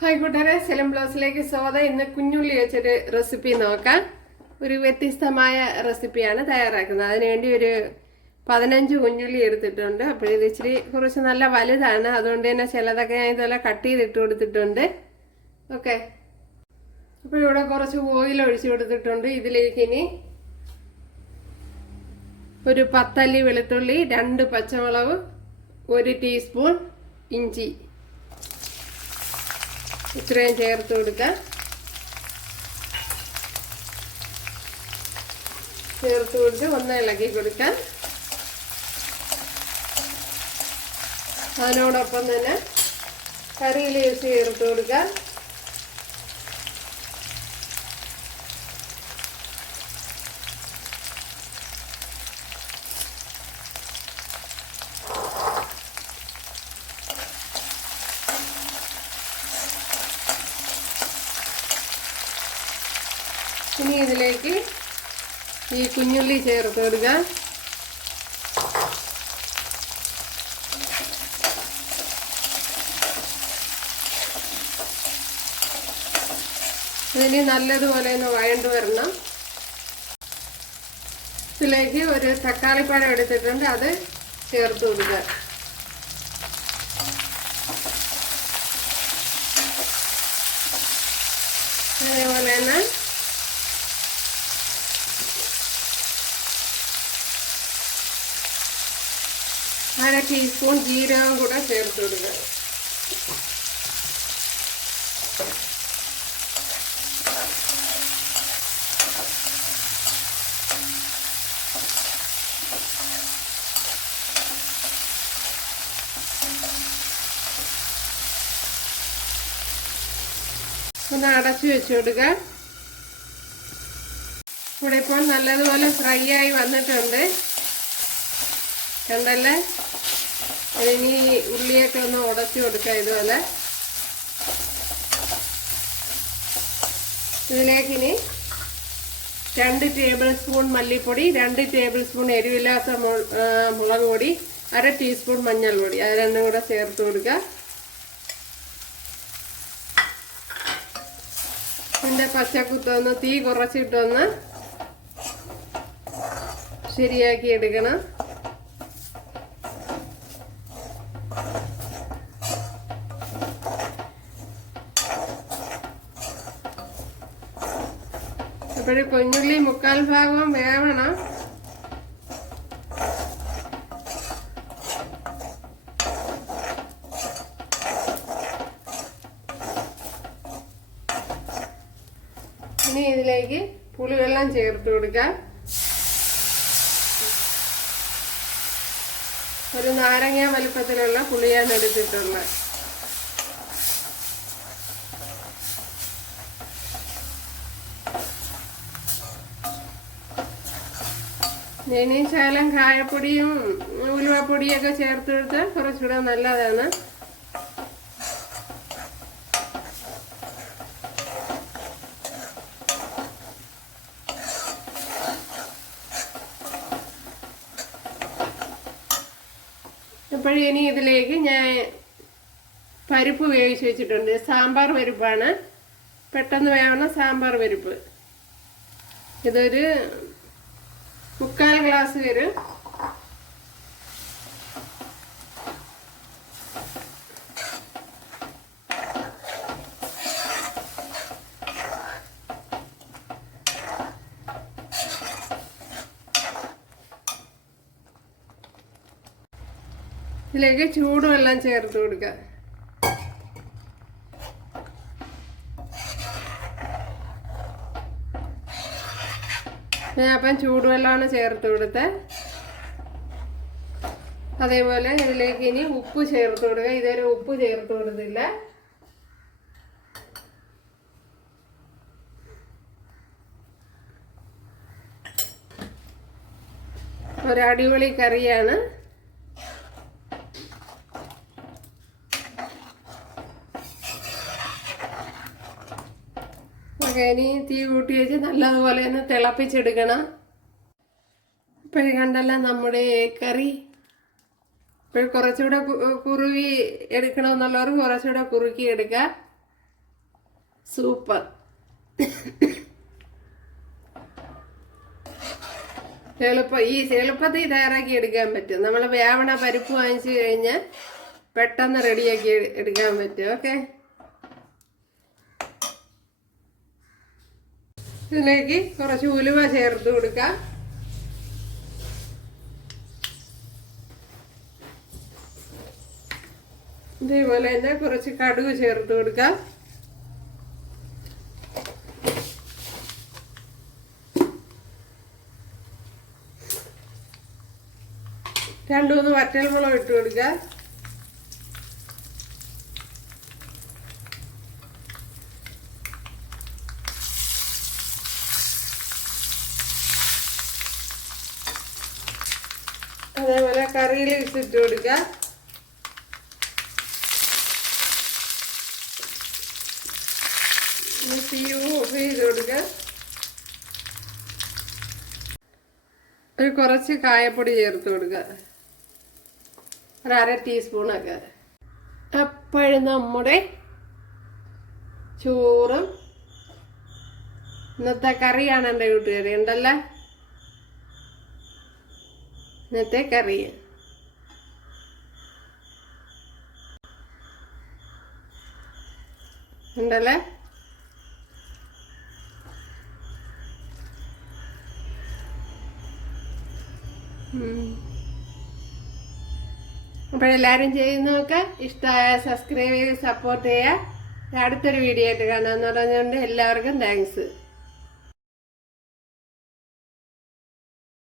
Hi കൂട്ടുകാരെ സെലം ബ്ലൗസിലേക്ക് സ്വാഗതം. ഇന്ന് കുഞ്ഞുള്ളി വെച്ചൊരു റെസിപ്പി നോക്കാം. ഒരു വ്യത്യസ്തമായ റെസിപ്പിയാണ് തയ്യാറാക്കുന്നത്. അതിനുവേണ്ടി ഒരു പതിനഞ്ച് കുഞ്ഞുള്ളി എടുത്തിട്ടുണ്ട്. അപ്പോൾ ഇത് ഇച്ചിരി കുറച്ച് നല്ല വലുതാണ്. അതുകൊണ്ട് തന്നെ ചിലതൊക്കെ ഞാൻ ഇതുപോലെ കട്ട് ചെയ്തിട്ട് കൊടുത്തിട്ടുണ്ട്. ഓക്കെ. അപ്പോൾ ഇവിടെ കുറച്ച് ഓയിൽ ഒഴിച്ചു കൊടുത്തിട്ടുണ്ട്. ഇതിലേക്ക് ഇനി ഒരു പത്തല്ലി വെളുത്തുള്ളി രണ്ട് പച്ചമുളക് ഒരു ടീസ്പൂൺ ഇഞ്ചി. ഇത്രയും ചേർത്ത് കൊടുക്കാം. ചേർത്ത് കൊടുത്ത് ഒന്ന് ഇളക്കി കൊടുക്കാം. അതിനോടൊപ്പം തന്നെ കറിയിൽ ചേർത്ത് കൊടുക്കാം. ഇനി ഇതിലേക്ക് ഈ കുഞ്ഞുള്ളി ചേർത്ത് കൊടുക്കുക ഇതിന് നല്ലതുപോലെ ഒന്ന് വഴണ്ടു വരണം. ഇതിലേക്ക് ഒരു തക്കാളിപ്പഴം എടുത്തിട്ടുണ്ട് അത് ചേർത്ത് കൊടുക്കുക അതേപോലെ തന്നെ അര ടീസ്പൂൺ ജീരകം കൂടെ ചേർത്ത് കൊടുക്കുക. ഒന്ന് അടച്ചു വെച്ചു കൊടുക്കുക ഇവിടെ ഇപ്പോൾ നല്ലതുപോലെ ഫ്രൈ ആയി വന്നിട്ടുണ്ട്. കണ്ടല്ലേ? ഇനി ഉള്ളിയൊക്കെ ഒന്ന് ഉടച്ചു കൊടുക്കുക ഇതുപോലെ. ഇതിലേക്കിനി രണ്ട് ടേബിൾ സ്പൂൺ മല്ലിപ്പൊടി രണ്ട് ടേബിൾ സ്പൂൺ എരിവില്ലാത്ത മുളക് പൊടി അര ടീസ്പൂൺ മഞ്ഞൾപ്പൊടി അത് രണ്ടും കൂടെ ചേർത്ത് കൊടുക്കുക. ഇതിന്റെ പച്ചക്കുത്തൊന്ന് തീ കുറച്ചിട്ടൊന്ന് ശരിയാക്കി എടുക്കണം. അപ്പോഴ് കുഞ്ഞുള്ളി മുക്കാൽ ഭാഗവും വേവണം. ഇനി ഇതിലേക്ക് പുളിവെള്ളം ചേർത്ത് കൊടുക്കാം. ഒരു നാരങ്ങ വലുപ്പത്തിലുള്ള പുളിയാണ് എടുത്തിട്ടുള്ളത്. ഇനി ശകലം കായപ്പൊടിയും ഉലുവപ്പൊടിയൊക്കെ ചേർത്ത് കൊടുത്താൽ കുറച്ചുകൂടെ നല്ലതാണ്. അപ്പോഴും ഇനി ഇതിലേക്ക് ഞാൻ പരിപ്പ് വേവിച്ച് വെച്ചിട്ടുണ്ട്. സാമ്പാർ പരിപ്പാണ്. പെട്ടെന്ന് വേവണ സാമ്പാർ പരിപ്പ്. ഇതൊരു മുക്കാൽ ഗ്ലാസ് വരും. ഇതിലേക്ക് ചൂടുവെള്ളം ചേർത്ത് കൊടുക്കുക ഞാൻ അപ്പം ചൂടുവെള്ളമാണ് ചേർത്ത് കൊടുത്തത് അതേപോലെ ഇതിലേക്ക് ഇനി ഉപ്പ് ചേർത്ത് കൊടുക്കുക. ഇതുവരെ ഉപ്പ് ചേർത്ത് കൊടുത്തില്ല. ഒരടിപൊളി കറിയാണ്. ഇനി തീ കൂട്ടി വെച്ച് നല്ലതുപോലെ ഒന്ന് തിളപ്പിച്ചെടുക്കണം. ഇപ്പോഴും കണ്ടല്ല നമ്മുടെ കറി. ഇപ്പോൾ കുറച്ചുകൂടെ കുറുവി എടുക്കണമെന്നുള്ളവർ കുറച്ചുകൂടെ കുറുക്കി എടുക്കുക സൂപ്പർ. എളുപ്പം ഈ എളുപ്പത്തിൽ തയ്യാറാക്കി എടുക്കാൻ പറ്റും. നമ്മൾ വേവണ പരിപ്പ് വാങ്ങിച്ചു കഴിഞ്ഞാൽ പെട്ടെന്ന് റെഡിയാക്കി എടുക്കാൻ പറ്റും. ഓക്കെ? ഇതിലേക്ക് കുറച്ച് ഉലുവ ചേർത്ത് കൊടുക്കാം. ഇതേപോലെ തന്നെ കുറച്ച് കടുക് ചേർത്ത് കൊടുക്കാം. രണ്ടു മൂന്ന് വറ്റൽമുളക് ഇട്ട് കൊടുക്കുക അതേപോലെ കറിയിൽ ഇട്ട് കൊടുക്കുക കൊടുക്കുക ഒരു കുറച്ച് കായപ്പൊടി ചേർത്ത് കൊടുക്കുക ഒരു അര ടീസ്പൂണൊക്കെ അപ്പോഴും നമ്മുടെ ചോറും ഇന്നത്തെ കറിയാണ് എന്റെ കൂട്ടുകാരി. ഉണ്ടല്ലോ? ഇന്നത്തെ കറി. ഉണ്ടല്ലേ? അപ്പോഴെല്ലാവരും ചെയ്യുന്നതൊക്കെ ഇഷ്ടമായ സബ്സ്ക്രൈബ് ചെയ്ത് സപ്പോർട്ട് ചെയ്യുക. അടുത്തൊരു വീഡിയോ ആയിട്ട് കാണാമെന്ന് പറഞ്ഞുകൊണ്ട് എല്ലാവർക്കും താങ്ക്സ്